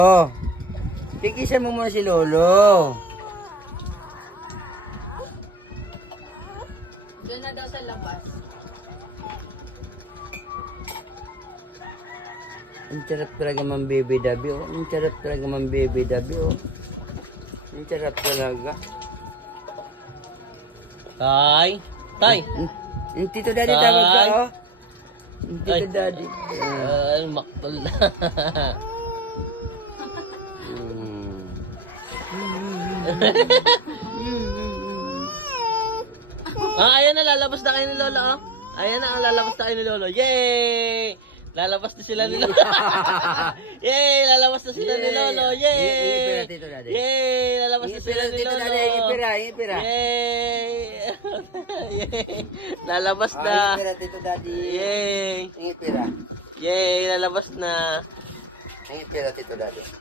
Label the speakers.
Speaker 1: Oh, tigisan mo muna si Lolo.
Speaker 2: Doon na daw sa labas.
Speaker 1: Ang sarap talaga man baby dabi, oh. Ang sarap talaga man baby dabi, oh. Ang sarap talaga.
Speaker 3: Tay! Tay!
Speaker 1: Yung Tito Daddy tawag ka, oh. Yung Tito
Speaker 3: Ay.
Speaker 1: Daddy.
Speaker 3: Maktol na. Ayan na, lalabas na kayo ni Lolo, oh. Ayan na, lalabas na kayo ni Lolo. Yay! Lalabas na sila ni Lolo. Yay! Lalabas na sila ni Lolo. Yay!
Speaker 1: Ingipira, Tito Daddy.
Speaker 3: Yay! Lalabas na sila ni
Speaker 1: Tito
Speaker 3: Lolo.
Speaker 1: Daddy, ingipira.
Speaker 3: Yay! Yay! Lalabas na.
Speaker 1: Ingipira, Tito Daddy.
Speaker 3: Yay!
Speaker 1: Ingipira.
Speaker 3: Yay! Lalabas na.
Speaker 1: Ingipira, Tito Daddy.